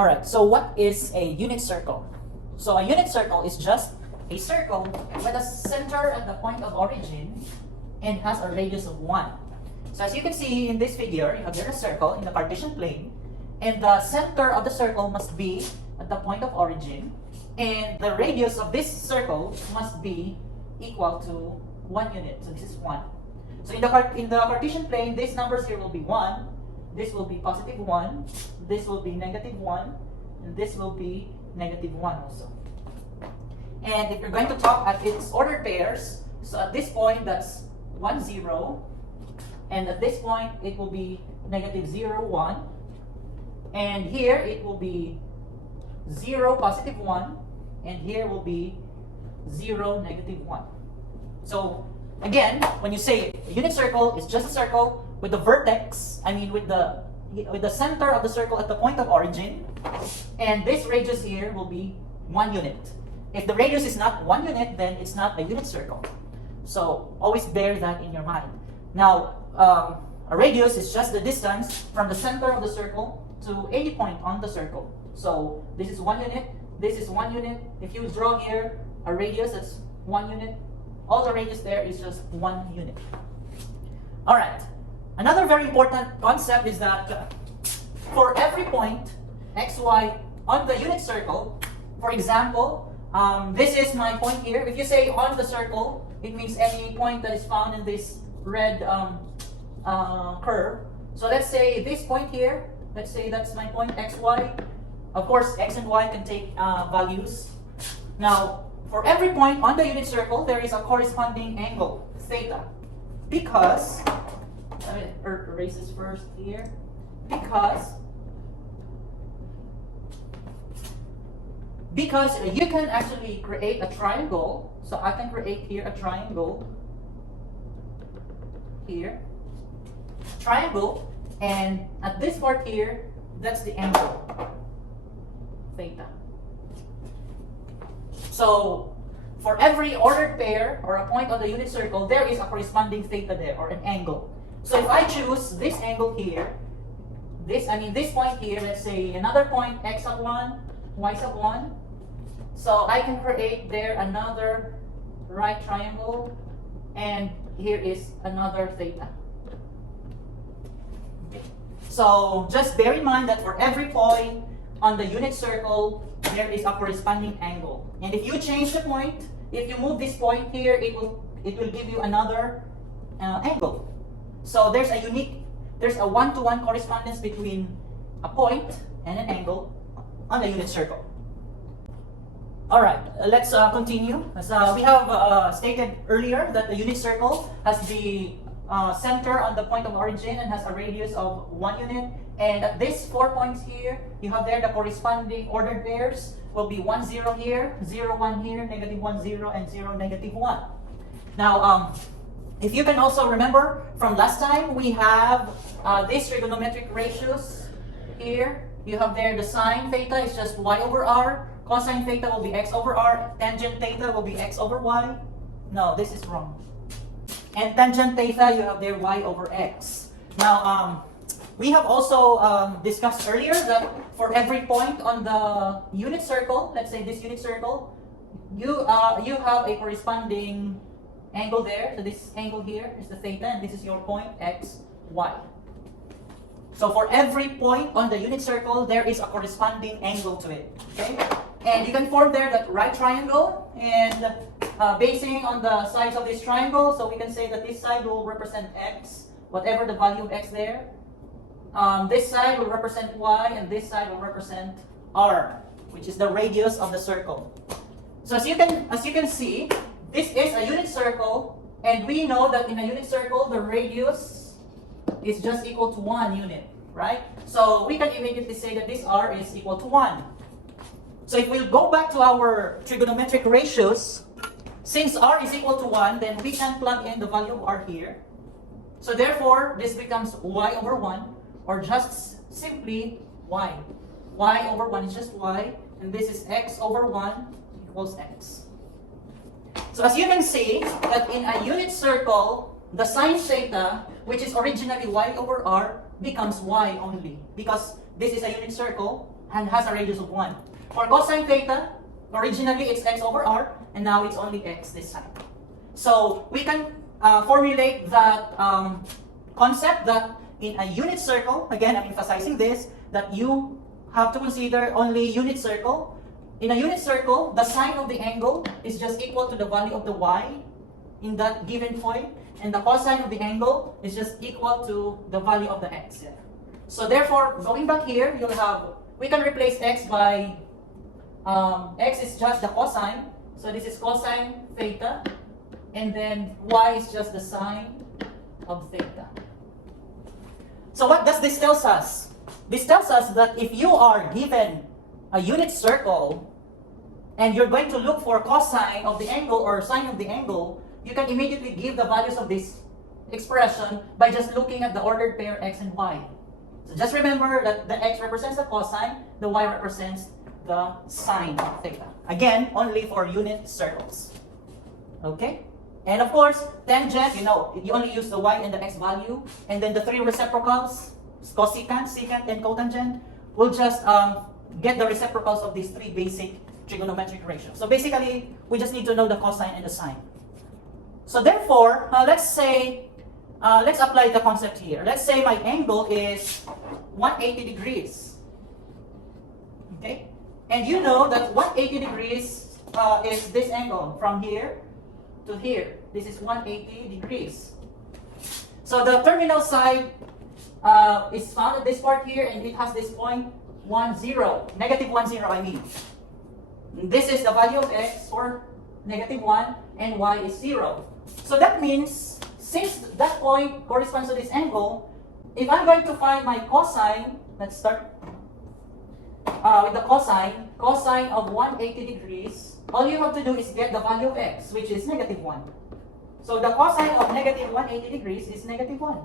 Alright, so what is a unit circle? So a unit circle is just a circle with a center at the point of origin and has a radius of 1. So as you can see in this figure, you have there a circle in the Cartesian plane, and the center of the circle must be at the point of origin, and the radius of this circle must be equal to 1 unit. So this is 1. So in the Cartesian plane, these numbers here will be 1, this will be positive 1, this will be negative 1, and this will be negative 1 also. And if you're going to talk at its ordered pairs, so at this point that's 1, 0, and at this point it will be negative 0, 1, and here it will be 0, positive 1, and here will be 0, negative 1. So again, when you say a unit circle is just a circle with the vertex, with the center of the circle at the point of origin, and this radius here will be 1 unit. If the radius is not 1 unit, then it's not a unit circle. So always bear that in your mind. Now, a radius is just the distance from the center of the circle to any point on the circle. So this is 1 unit, this is 1 unit. If you draw here a radius that's 1 unit, all the radius there is just 1 unit. Alright, another very important concept is that for every point xy on the unit circle, for example, this is my point here. If you say on the circle, it means any point that is found in this red curve. So let's say this point here, let's say that's my point xy. Of course, x and y can take values. Now, for every point on the unit circle, there is a corresponding angle, theta. Because, let me erase this first here. Because you can actually create a triangle. So I can create here a triangle. Here. Triangle. And at this part here, that's the angle. Theta. So for every ordered pair or a point on the unit circle, there is a corresponding theta there, or an angle. So if I choose this angle here, this point here, let's say another point x sub 1, y sub 1. So I can create there another right triangle, and here is another theta. Okay. So just bear in mind that for every point on the unit circle, there is a corresponding angle. And if you change the point, if you move this point here, it will give you another angle. So there's a one-to-one correspondence between a point and an angle on the unit circle. All right, let's continue. As we have stated earlier, that the unit circle has the center on the point of origin and has a radius of 1 unit. And at these 4 points here, you have there the corresponding ordered pairs will be 1, 0 here, 0, 1 here, negative 1, 0, and 0, negative 1. Now, if you can also remember from last time, we have these trigonometric ratios here. You have there the sine theta is just y over r, cosine theta will be x over r, tangent theta will be x over y. No, this is wrong. And tangent theta, you have there y over x. Now, we have also discussed earlier that for every point on the unit circle, let's say this unit circle, you have a corresponding angle there. So this angle here is the theta, and this is your point x, y. So for every point on the unit circle, there is a corresponding angle to it. Okay, and you can form there that right triangle, and basing on the sides of this triangle, so we can say that this side will represent x, whatever the value of x there. This side will represent y, and this side will represent r, which is the radius of the circle. So as you can see, this is a unit circle, and we know that in a unit circle, the radius is just equal to 1 unit, right? So we can immediately say that this r is equal to 1. So if we go back to our trigonometric ratios, since r is equal to 1, then we can plug in the value of r here. So therefore, this becomes y over 1, or just simply y. Y over 1 is just y, and this is x over 1 equals x. So as you can see, that in a unit circle, the sine theta, which is originally y over r, becomes y only. Because this is a unit circle, and has a radius of 1. For cosine theta, originally it's x over r, and now it's only x this time. So we can formulate that concept that in a unit circle, again I'm emphasizing this, that you have to consider only unit circle. In a unit circle, the sine of the angle is just equal to the value of the y in that given point, and the cosine of the angle is just equal to the value of the x. So therefore, going back here, you'll have, we can replace x by, x is just the cosine, so this is cosine theta, and then y is just the sine of theta. So what does this tell us? This tells us that if you are given a unit circle, and you're going to look for cosine of the angle or sine of the angle, you can immediately give the values of this expression by just looking at the ordered pair x and y. So just remember that the x represents the cosine, the y represents the sine of theta. Again, only for unit circles. Okay? And of course, tangent, you know, you only use the y and the x value, and then the three reciprocals, cosecant, secant, and cotangent, will just get the reciprocals of these three basic trigonometric ratios. So basically, we just need to know the cosine and the sine. So therefore, let's say, let's apply the concept here. Let's say my angle is 180 degrees. Okay? And you know that 180 degrees is this angle from here to here. This is 180 degrees. So the terminal side is found at this part here, and it has this point 1, 0. Negative 1, 0, I mean. This is the value of x for negative 1, and y is 0. So that means, since that point corresponds to this angle, if I'm going to find my cosine, let's start with the cosine of 180 degrees, all you have to do is get the value of x, which is negative 1. So the cosine of negative 180 degrees is negative 1.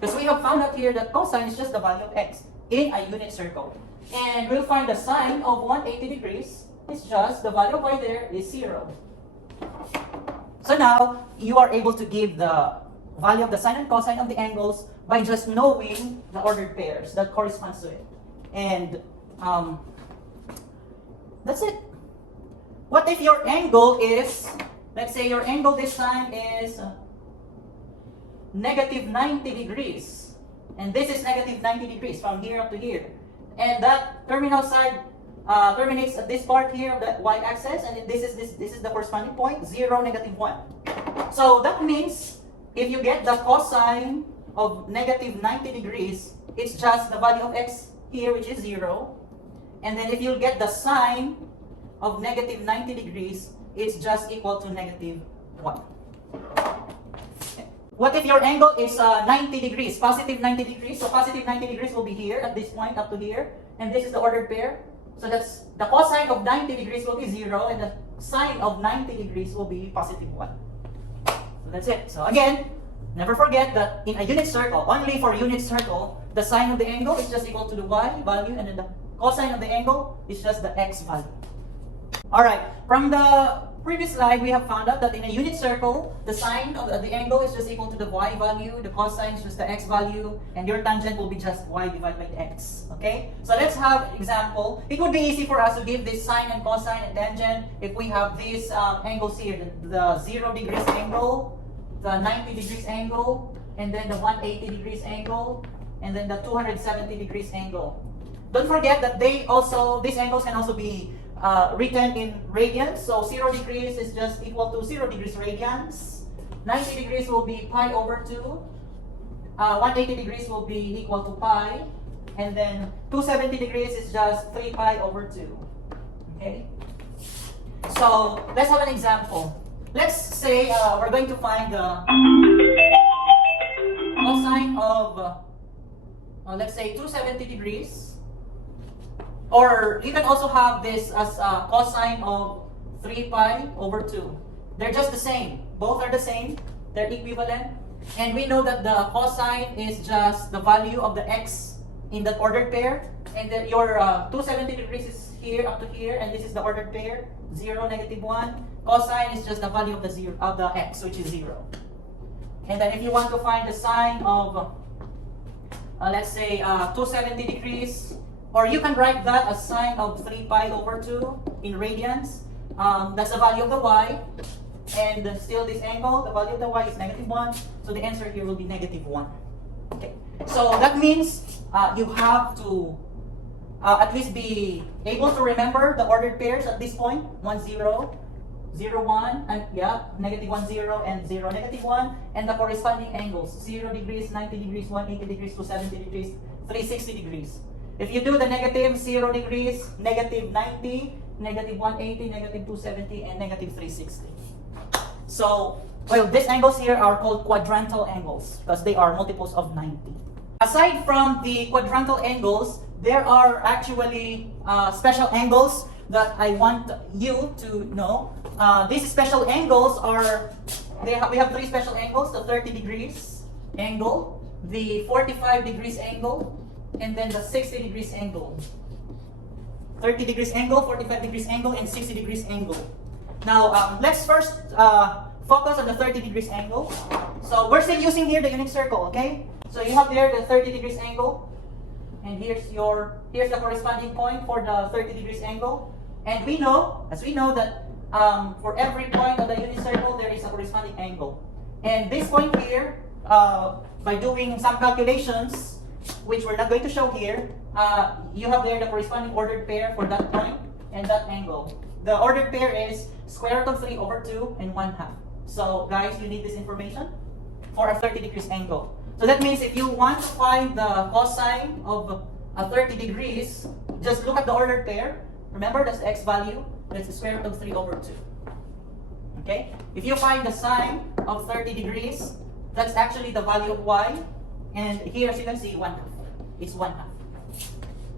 Because we have found out here that cosine is just the value of x in a unit circle. And we'll find the sine of 180 degrees is just the value of y there is 0. So now, you are able to give the value of the sine and cosine of the angles by just knowing the ordered pairs that corresponds to it. And that's it. What if your angle is, let's say your angle this time is negative 90 degrees. And this is negative 90 degrees from here up to here. And that terminal side terminates at this part here of the y-axis, and this is the corresponding point, 0, negative 1. So that means if you get the cosine of negative 90 degrees, it's just the value of x here, which is 0. And then if you get the sine of negative 90 degrees, it's just equal to negative 1. What if your angle is 90 degrees, positive 90 degrees? So positive 90 degrees will be here at this point up to here. And this is the ordered pair. So that's the cosine of 90 degrees will be 0, and the sine of 90 degrees will be positive 1. So that's it. So again, never forget that in a unit circle, only for unit circle, the sine of the angle is just equal to the y value, and then the cosine of the angle is just the x value. Alright, from the previous slide, we have found out that in a unit circle, the sine of the angle is just equal to the y value, the cosine is just the x value, and your tangent will be just y divided by x. Okay? So let's have an example. It would be easy for us to give this sine and cosine and tangent if we have these angles here, the 0 degrees angle, the 90 degrees angle, and then the 180 degrees angle, and then the 270 degrees angle. Don't forget that these angles can also be written in radians. So 0 degrees is just equal to 0 degrees radians. 90 degrees will be pi over 2. 180 degrees will be equal to pi. And then 270 degrees is just 3 pi over 2. Okay? So let's have an example. Let's say we're going to find the cosine of, let's say, 270 degrees. Or you can also have this as cosine of 3 pi over 2. They're just the same. Both are the same. They're equivalent. And we know that the cosine is just the value of the x in that ordered pair. And that your 270 degrees is here up to here. And this is the ordered pair. 0, negative 1. Cosine is just the value of the x, which is 0. And then if you want to find the sine of, let's say, 270 degrees, Or you can write that as sine of 3 pi over 2 in radians. That's the value of the y. And still this angle, the value of the y is -1. So the answer here will be -1. Okay. So that means you have to at least be able to remember the ordered pairs at this point. 1, 0, 0, 1, and yeah, -1, 0, and 0, -1, and the corresponding angles, 0 degrees, 90 degrees, 180 degrees, 270 degrees, 360 degrees. If you do the negative 0 degrees, -90, -180, -270, and -360. So, well, these angles here are called quadrantal angles because they are multiples of 90. Aside from the quadrantal angles, there are actually special angles that I want you to know. These special angles are, we have three special angles: the 30 degrees angle, the 45 degrees angle, and then the 60 degrees angle. 30 degrees angle, 45 degrees angle, and 60 degrees angle. Now, let's first focus on the 30 degrees angle. So we're still using here the unit circle, okay? So you have there the 30 degrees angle, and here's the corresponding point for the 30 degrees angle. And we know, as we know, that for every point of the unit circle, there is a corresponding angle. And this point here, by doing some calculations, which we're not going to show here, you have there the corresponding ordered pair for that point and that angle. The ordered pair is square root of 3 over 2 and 1/2. So guys, you need this information for a 30 degrees angle. So that means if you want to find the cosine of a 30 degrees, just look at the ordered pair. Remember, that's the x value. That's the square root of 3 over 2. Okay? If you find the sine of 30 degrees, that's actually the value of y. And here, as you can see, 1/2. It's 1/2.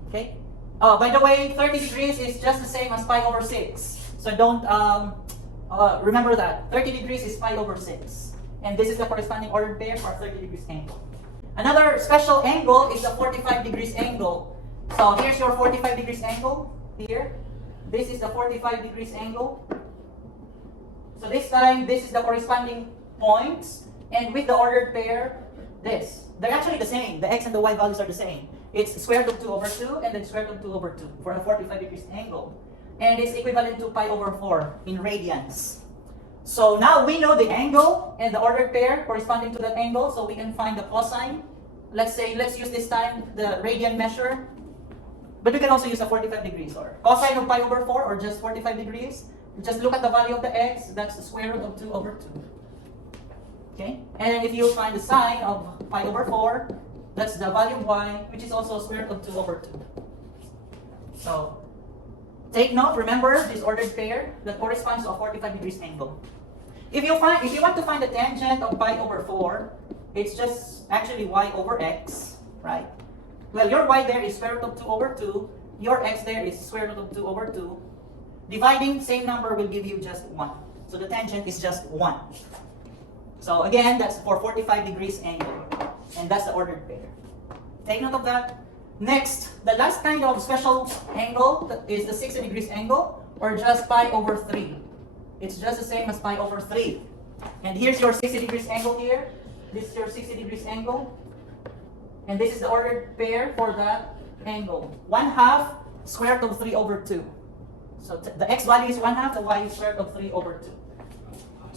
Okay? By the way, 30 degrees is just the same as pi over 6. So don't remember that. 30 degrees is pi over 6. And this is the corresponding ordered pair for a 30 degrees angle. Another special angle is the 45 degrees angle. So here's your 45 degrees angle here. This is the 45 degrees angle. So this time, this is the corresponding points. And with the ordered pair, this. They're actually the same. The x and the y values are the same. It's square root of 2 over 2 and then square root of 2 over 2 for a 45 degrees angle. And it's equivalent to pi over 4 in radians. So now we know the angle and the ordered pair corresponding to that angle, so we can find the cosine. Let's use this time the radian measure. But we can also use a 45 degrees or cosine of pi over 4 or just 45 degrees. Just look at the value of the x, that's the square root of 2 over 2. Okay? And if you find the sine of pi over 4, that's the value of y, which is also square root of 2 over 2. So, take note, remember this ordered pair that corresponds to a 45 degrees angle. If you want to find the tangent of pi over 4, it's just actually y over x, right? Well, your y there is square root of 2 over 2. Your x there is square root of 2 over 2. Dividing same number will give you just 1. So the tangent is just 1. So again, that's for 45 degrees angle. And that's the ordered pair. Take note of that. Next, the last kind of special angle is the 60 degrees angle, or just pi over 3. It's just the same as pi over 3. And here's your 60 degrees angle here. This is your 60 degrees angle. And this is the ordered pair for that angle. 1/2 square root of 3 over 2. So the x value is 1/2, the y is square root of 3 over 2.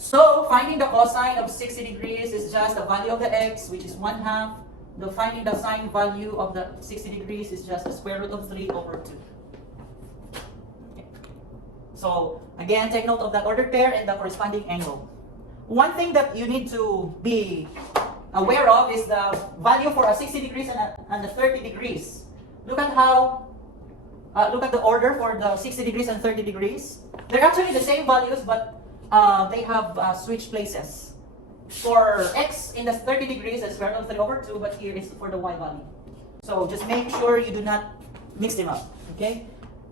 So finding the cosine of 60 degrees is just the value of the x, which is 1/2. Finding the sine value of the 60 degrees is just the square root of 3 over 2. Okay. So again, take note of that ordered pair and the corresponding angle. One thing that you need to be aware of is the value for a 60 degrees and a 30 degrees. Look at the order for the 60 degrees and 30 degrees. They're actually the same values, but they have switched places. For x in the 30 degrees, that's square root of 3 over 2, but here is for the y value. So just make sure you do not mix them up, okay?